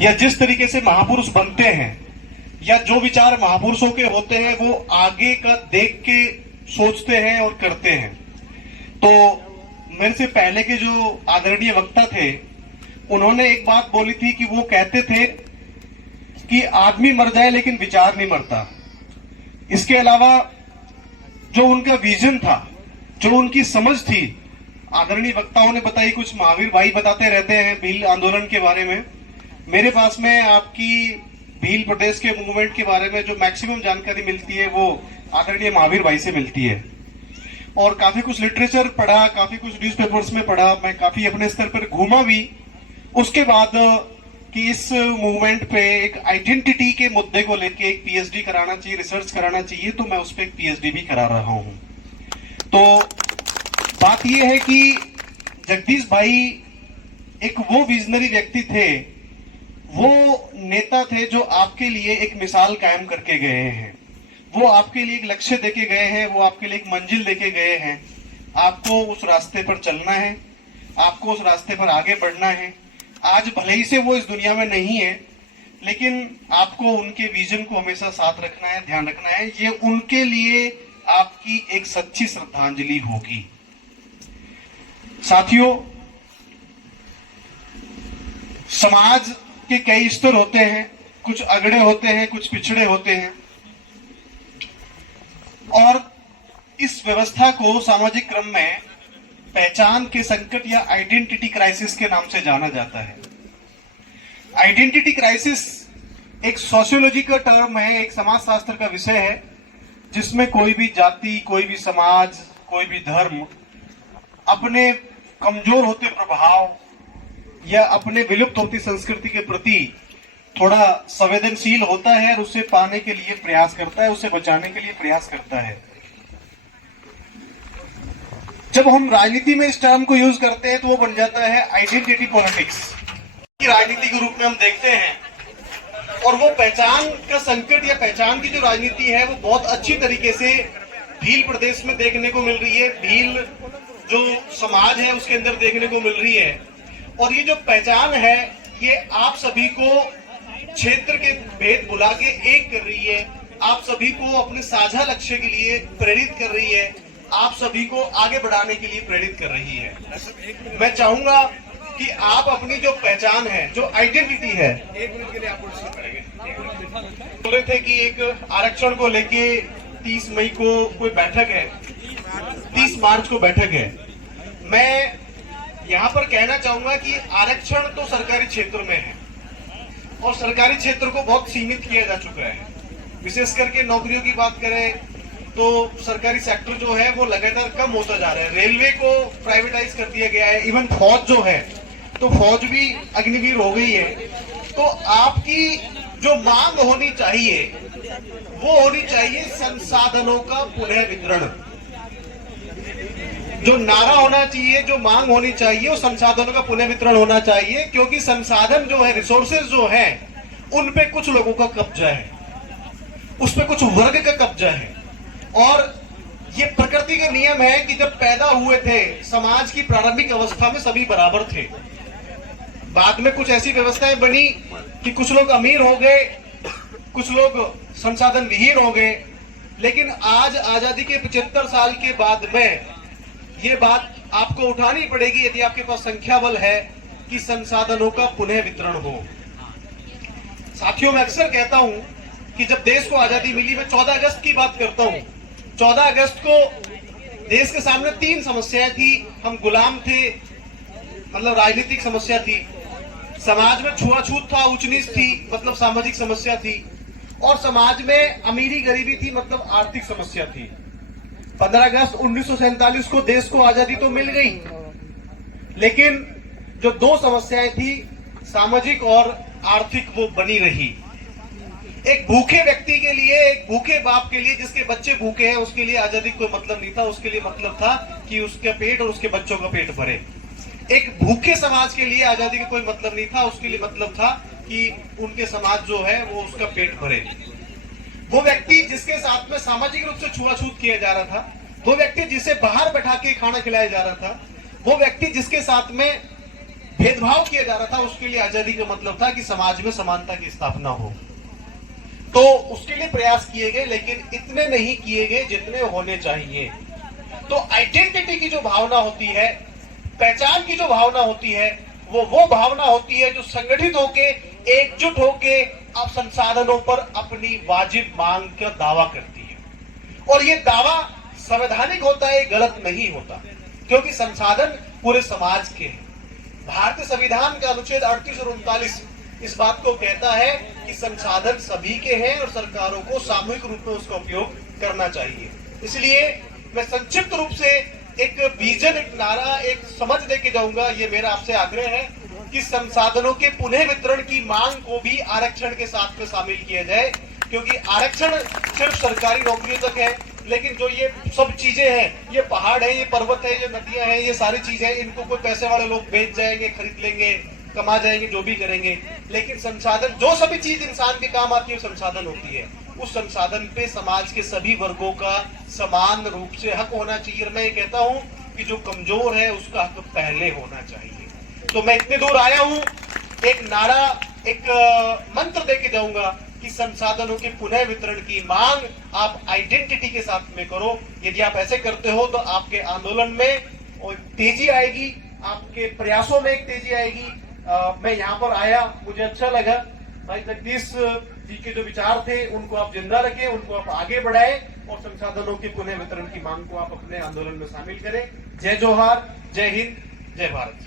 या जिस तरीके से महापुरुष बनते हैं या जो विचार महापुरुषों के होते हैं वो आगे का देख के सोचते हैं और करते हैं। तो मेरे से पहले के जो आदरणीय वक्ता थे उन्होंने एक बात बोली थी कि वो कहते थे कि आदमी मर जाए लेकिन विचार नहीं मरता। इसके अलावा जो उनका विजन था, जो उनकी समझ थी, आदरणीय वक्ताओं ने बताई, कुछ महावीर भाई बताते रहते हैं भील आंदोलन के बारे में। मेरे पास में आपकी भील प्रदेश के मूवमेंट के बारे में जो मैक्सिमम जानकारी मिलती है वो आदरणीय महावीर भाई से मिलती है। और काफी कुछ लिटरेचर पढ़ा, काफी कुछ न्यूज़पेपर्स में पढ़ा, मैं काफी अपने स्तर पर घूमा भी। उसके बाद कि इस मूवमेंट पे एक आइडेंटिटी के मुद्दे को लेके एक पीएचडी कराना चाहिए, रिसर्च कराना चाहिए, तो मैं उस पर एक पीएचडी भी करा रहा हूं। तो बात यह है कि जगदीश भाई एक वो विजनरी व्यक्ति थे, वो नेता थे जो आपके लिए एक मिसाल कायम करके गए हैं। वो आपके लिए एक लक्ष्य देके गए हैं, वो आपके लिए एक मंजिल देके गए हैं। आपको उस रास्ते पर चलना है, आपको उस रास्ते पर आगे बढ़ना है। आज भले ही से वो इस दुनिया में नहीं है, लेकिन आपको उनके विजन को हमेशा साथ रखना है, ध्यान रखना है। ये उनके लिए आपकी एक सच्ची श्रद्धांजलि होगी। साथियों, समाज के कई स्तर होते हैं, कुछ अगड़े होते हैं, कुछ पिछड़े होते हैं, और इस व्यवस्था को सामाजिक क्रम में पहचान के संकट या आइडेंटिटी क्राइसिस के नाम से जाना जाता है। आइडेंटिटी क्राइसिस एक सोशियोलॉजी का टर्म है, एक समाजशास्त्र का विषय है, जिसमें कोई भी जाति, कोई भी समाज, कोई भी धर्म अपने कमजोर होते प्रभाव या अपने विलुप्त होती संस्कृति के प्रति थोड़ा संवेदनशील होता है और उसे पाने के लिए प्रयास करता है, उसे बचाने के लिए प्रयास करता है। जब हम राजनीति में इस टर्म को यूज करते हैं तो वो बन जाता है आइडेंटिटी पॉलिटिक्स की राजनीति के रूप में हम देखते हैं। और वो पहचान का संकट या पहचान की जो राजनीति है वो बहुत अच्छी तरीके से भील प्रदेश में देखने को मिल रही है, भील जो समाज है उसके अंदर देखने को मिल रही है। और ये जो पहचान है ये आप सभी को क्षेत्र के भेद बुला के एक कर रही है, आप सभी को अपने साझा लक्ष्य के लिए प्रेरित कर रही है, आप सभी को आगे बढ़ाने के लिए प्रेरित कर रही है। मैं चाहूंगा कि आप अपनी जो पहचान है, जो आइडेंटिटी है, एक मिनट के लिए आप बोल रहे थे कि एक आरक्षण को लेके 30 मई को कोई बैठक है, 30 मार्च को बैठक है। मैं यहाँ पर कहना चाहूंगा कि आरक्षण तो सरकारी क्षेत्र में है और सरकारी क्षेत्र को बहुत सीमित किया जा चुका है। विशेष करके नौकरियों की बात करें तो सरकारी सेक्टर जो है वो लगातार कम होता जा रहा है। रेलवे को प्राइवेटाइज कर दिया गया है, इवन फौज जो है तो फौज भी अग्निवीर हो गई है। तो आपकी जो मांग होनी चाहिए वो होनी चाहिए संसाधनों का पुनः वितरण। जो नारा होना चाहिए, जो मांग होनी चाहिए वो संसाधनों का पुनः वितरण होना चाहिए, क्योंकि संसाधन जो है, रिसोर्सेज जो है, उन पे कुछ लोगों का कब्जा है, उस पे कुछ वर्ग का कब्जा है। और ये प्रकृति का नियम है कि जब पैदा हुए थे समाज की प्रारंभिक अवस्था में सभी बराबर थे। बाद में कुछ ऐसी व्यवस्थाएं बनी कि कुछ लोग अमीर हो गए, कुछ लोग संसाधन विहीन हो गए। लेकिन आज आजादी के 75 साल के बाद में ये बात आपको उठानी पड़ेगी, यदि आपके पास संख्या बल है, कि संसाधनों का पुनः वितरण हो। साथियों, मैं अक्सर कहता हूं कि जब देश को आजादी मिली, मैं 14 अगस्त की बात करता हूं। 14 अगस्त को देश के सामने 3 समस्याएं थी। हम गुलाम थे, मतलब राजनीतिक समस्या थी, समाज में छुआछूत था, ऊंच नीच थी, मतलब सामाजिक समस्या थी, और समाज में अमीरी गरीबी थी, मतलब आर्थिक समस्या थी। 15 अगस्त 1947 को देश को आजादी तो मिल गई, लेकिन जो 2 समस्याएं थी, सामाजिक और आर्थिक, वो बनी रही। एक भूखे व्यक्ति के लिए, एक भूखे बाप के लिए जिसके बच्चे भूखे हैं, उसके लिए आजादी कोई मतलब नहीं था। उसके लिए मतलब था कि उसका पेट और उसके बच्चों का पेट भरे। एक भूखे समाज के लिए आजादी का कोई मतलब नहीं था, उसके लिए मतलब था कि उनके समाज जो है वो उसका पेट भरे। वो व्यक्ति जिसके साथ में सामाजिक रूप से छुआछूत किया जा रहा था, वो व्यक्ति जिसे बाहर बैठा के खाना खिलाया जा रहा था, वो व्यक्ति जिसके साथ में भेदभाव किया जा रहा था, उसके लिए आजादी का मतलब था कि समाज में समानता की स्थापना हो। तो उसके लिए प्रयास किए गए, लेकिन इतने नहीं किए गए जितने होने चाहिए। तो आइडेंटिटी की जो भावना होती है, पहचान की जो भावना होती है, वो भावना होती है जो संगठित होके, एकजुट होके अब संसाधनों पर अपनी वाजिब मांग का दावा करती है। और ये दावा संवैधानिक होता है, गलत नहीं होता, क्योंकि संसाधन पूरे समाज के हैं। भारतीय संविधान का अनुच्छेद 38 और 39 इस बात को कहता है कि संसाधन सभी के हैं और सरकारों को सामूहिक रूप में उसका उपयोग करना चाहिए। इसलिए मैं संक्षिप्त रूप से एक विजन, एक नारा, एक समझ देके जाऊंगा। ये मेरा आपसे आग्रह है कि संसाधनों के पुनः वितरण की मांग को भी आरक्षण के साथ में शामिल किया जाए, क्योंकि आरक्षण सिर्फ सरकारी नौकरियों तक है, लेकिन जो ये सब चीजें हैं, ये पहाड़ है, ये पर्वत है, ये नदियां हैं, ये सारी चीजें, इनको कोई पैसे वाले लोग बेच जाएंगे, खरीद लेंगे, कमा जाएंगे, जो भी करेंगे। लेकिन संसाधन, जो सभी चीज इंसान के काम आती है, संसाधन होती है, उस संसाधन पे समाज के सभी वर्गों का समान रूप से हक होना चाहिए। मैं ये कहता हूं कि जो कमजोर है उसका हक पहले होना चाहिए। तो मैं इतने दूर आया हूं, एक नारा, एक मंत्र देके जाऊंगा कि संसाधनों के पुनः वितरण की मांग आप आइडेंटिटी के साथ में करो। यदि आप ऐसे करते हो तो आपके आंदोलन में और तेजी आएगी, आपके प्रयासों में एक तेजी आएगी। मैं यहाँ पर आया, मुझे अच्छा लगा। भाई जगदीश जी के जो विचार थे उनको आप जिंदा रखें, उनको आप आगे बढ़ाएं और संसाधनों के पुनः वितरण की मांग को आप अपने आंदोलन में शामिल करें। जय जोहार, जय हिंद, जय भारत।